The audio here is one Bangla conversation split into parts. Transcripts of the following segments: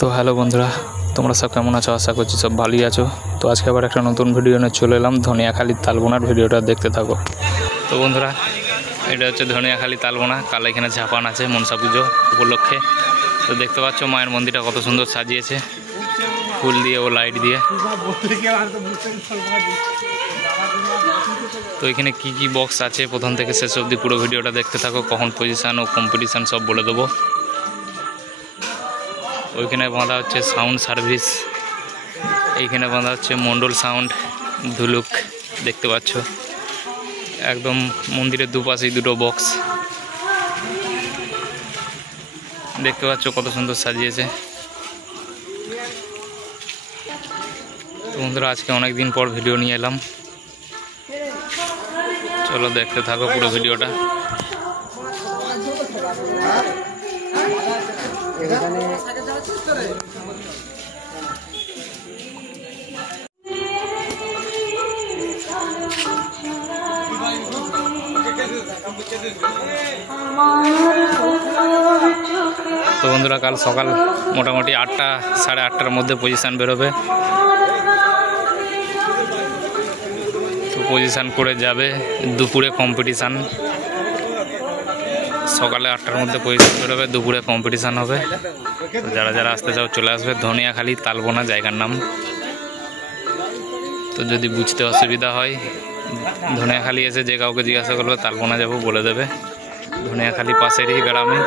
তো হ্যালো বন্ধুরা, তোমরা সব কেমন আছো? আশা করছি সব ভালোই আছো। তো আজকে আবার একটা নতুন ভিডিও নিয়ে চলে এলাম। ধনিয়াখালীর তালবোনার ভিডিওটা দেখতে থাকো। তো বন্ধুরা, এটা হচ্ছে ধনিয়াখালী তালবোনা। কাল এখানে ঝাপান আছে মনসা পুজো উপলক্ষে। তো দেখতে পাচ্ছ মায়ের মন্দিরটা কত সুন্দর সাজিয়েছে ফুল দিয়ে ও লাইট দিয়ে। তো এখানে কি কি বক্স আছে প্রথম থেকে শেষ অবধি পুরো ভিডিওটা দেখতে থাকো। কখন পজিশান ও কম্পিটিশান সব বলে দেবো। ওইখানে বাঁধা হচ্ছে সাউন্ড সার্ভিস, এইখানে বাঁধা হচ্ছে মন্ডল সাউন্ড ধুলুক। দেখতে পাচ্ছ একদম মন্দিরের দুপাশেই দুটো বক্স। দেখতে পাচ্ছ কত সুন্দর সাজিয়েছে। তো বন্ধুরা, আজকে অনেক দিন পর ভিডিও নিয়ে এলাম। চলো দেখতে থাকো পুরো ভিডিওটা। তো বন্ধুরা, কাল সকাল মোটামুটি 8টা সাড়ে 8টার মধ্যে পজিশান বেরোবে। তো পজিশান করে যাবে, দুপুরে কম্পিটিশান। সকালে 8টার মধ্যে পজিশান বেরোবে, দুপুরে কম্পিটিশান হবে। তো যারা যারা আসতে চাও চলে আসবে। ধনিয়াখালী তালবোনা জায়গার নাম। তো যদি বুঝতে অসুবিধা হয়, ধনিয়াখালী এসে যে কাউকে জিজ্ঞাসা করবে তালবোনা যাবো বলে দেবে। ধনিয়াখালী পাশেরই গ্রামে।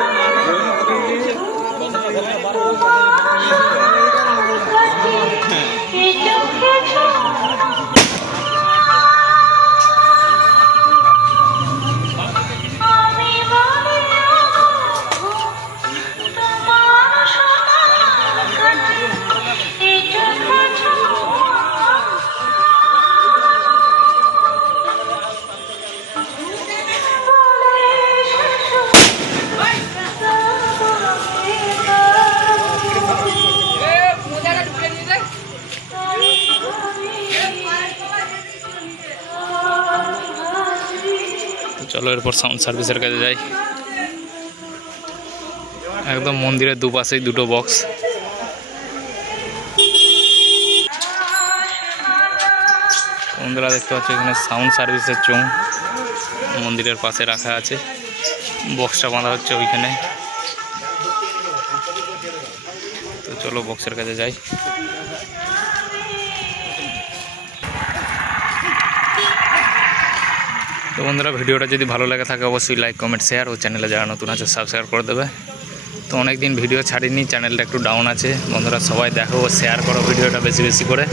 চলো এরপর সাউন্ড সার্ভিসের কাছে যাই। একদম মন্দিরের দুপাশেই দুটো বক্স। বন্ধুরা দেখতে পাচ্ছ এখানে সাউন্ড সার্ভিসের চোং মন্দিরের পাশে রাখা আছে। বক্সটা বাঁধা হচ্ছে ওইখানে। তো চলো বক্সের কাছে যাই। তো বন্ধুরা, ভিডিওটা যদি ভালো লাগে থাকে অবশ্যই লাইক কমেন্ট শেয়ার, ও চ্যানেলে যারা নতুন আছে সাবস্ক্রাইব করে দেবে। তো অনেক দিন ভিডিও ছাড়িনি, চ্যানেলটা একটু ডাউন আছে। বন্ধুরা সবাই দেখো ও শেয়ার করো ভিডিওটা বেশি বেশি করে।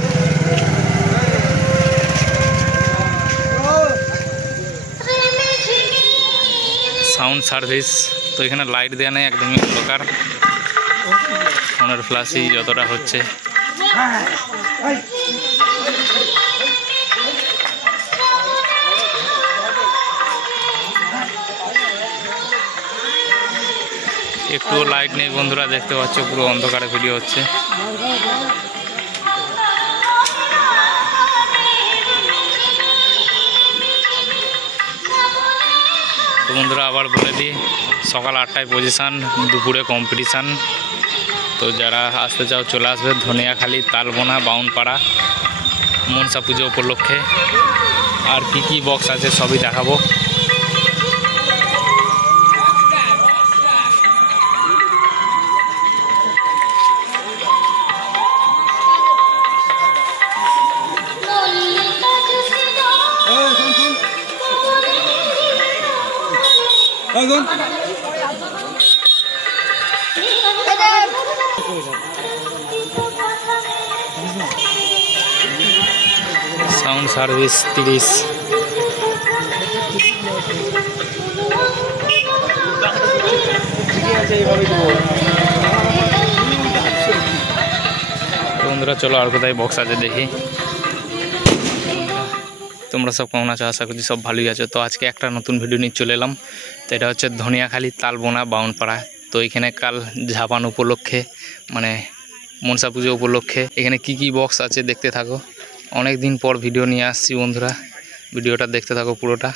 Sound service. তো এখানে লাইট দেওয়া নেই, একদমই অন্ধকার। ফোনের ফ্ল্যাশই যতটা হচ্ছে। একটু লাইট নেই বন্ধুরা, দেখতে পাচ্ছ পুরো অন্ধকারে ভিডিও হচ্ছে। তো বন্ধুরা আবার বলে দিই, সকাল 8টায় পজিশান, দুপুরে কম্পিটিশান। তো যারা আসতে চাও চলে আসবে ধনিয়াখালী তালবোনা বাউনপাড়া মনসা পুজো উপলক্ষে। আর কি কি বক্স আছে সবই দেখাবো। Sound service 30। বন্ধুরা চলো আর কোথায় বক্স আছে দেখি। তোমরা সব কেমন আছো? আশা করছি সব ভালোই আছো। তো আজকে একটা নতুন ভিডিও নিয়ে চলে এলাম। তো এটা হচ্ছে ধনিয়াখালী তালবোনা বাউনপাড়া। তো এখানে কাল ঝাপান উপলক্ষে, মানে মনসা পুজো উপলক্ষে এখানে কি কি বক্স আছে দেখতে থাকো। অনেক দিন পর ভিডিও নিয়ে আসছি বন্ধুরা, ভিডিওটা দেখতে থাকো পুরোটা।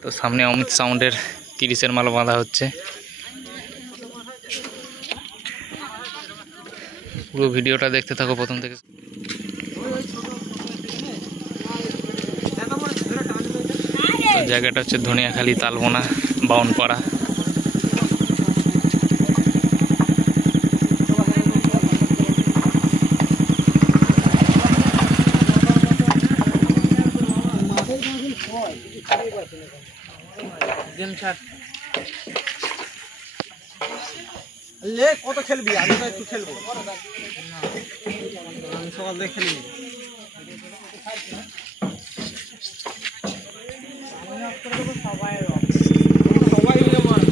তো সামনে অমিত সাউন্ডের 30-এর মাল বাঁধা হচ্ছে। পুরো ভিডিওটা দেখতে থাকো প্রথম থেকে। তো জায়গাটা হচ্ছে ধনিয়াখালী তালবোনা বাউনপাড়া। কত খেলবি? আমি তো একটু খেলবো, সকাল থেকে খেলবি। সবাই মিলে মার।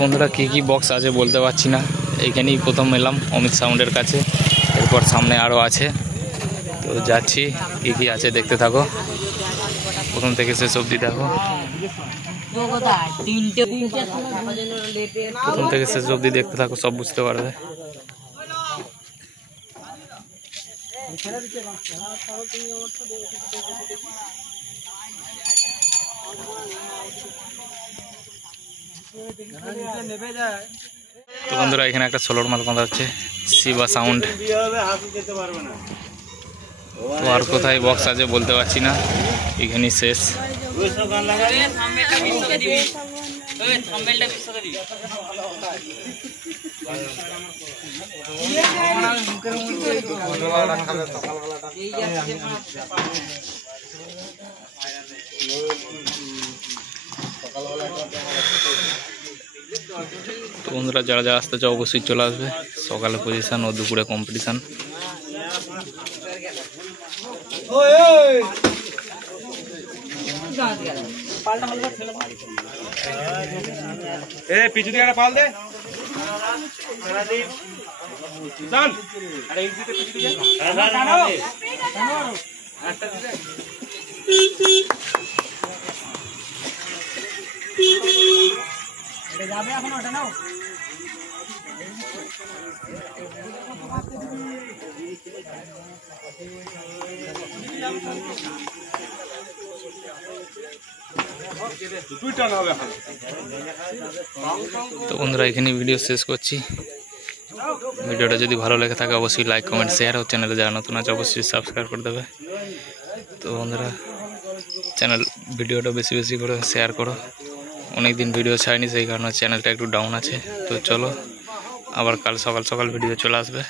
বন্ধুরা কী কী বক্স আছে বলতে পারছি না, এইখানেই প্রথম এলাম অমিত সাউন্ডের কাছে, এরপর সামনে আরও আছে। তো যাচ্ছি, কী কী আছে দেখতে থাকো প্রথম থেকে শেষ অবধি দেখো, প্রথম থেকে শেষ অবধি দেখতে থাকো, সব বুঝতে পারবে। তো বন্ধুরা এখানে একটা সোলার মাল বাঁধা হচ্ছে, শিবা সাউন্ড। তো আর কোথায় বক্স আছে বলতে পারছি না, এখানেই শেষ। তো বন্ধুরা যারা যারা আসতে চাও অবশ্যই চলে আসবে, সকালে পজিশন ও দুপুরে কম্পিটিশান। পিছু দিয়ে একটা পাল দে। যাবে এখন ওটা নাও। তো বন্ধুরা এখানে ভিডিও শেষ করছি। ভিডিওটা যদি ভালো লেগে থাকে অবশ্যই লাইক কমেন্ট শেয়ার, ও চ্যানেলে যারা নতুন আছে অবশ্যই সাবস্ক্রাইব করে দেবে। তো বন্ধুরা ভিডিওটা বেশি বেশি করে শেয়ার করো, অনেক দিন ভিডিও ছাড়িনি সেই কারণে চ্যানেলটা একটু ডাউন আছে। তো চলো আবার কাল সকাল সকাল ভিডিও চলে আসবে।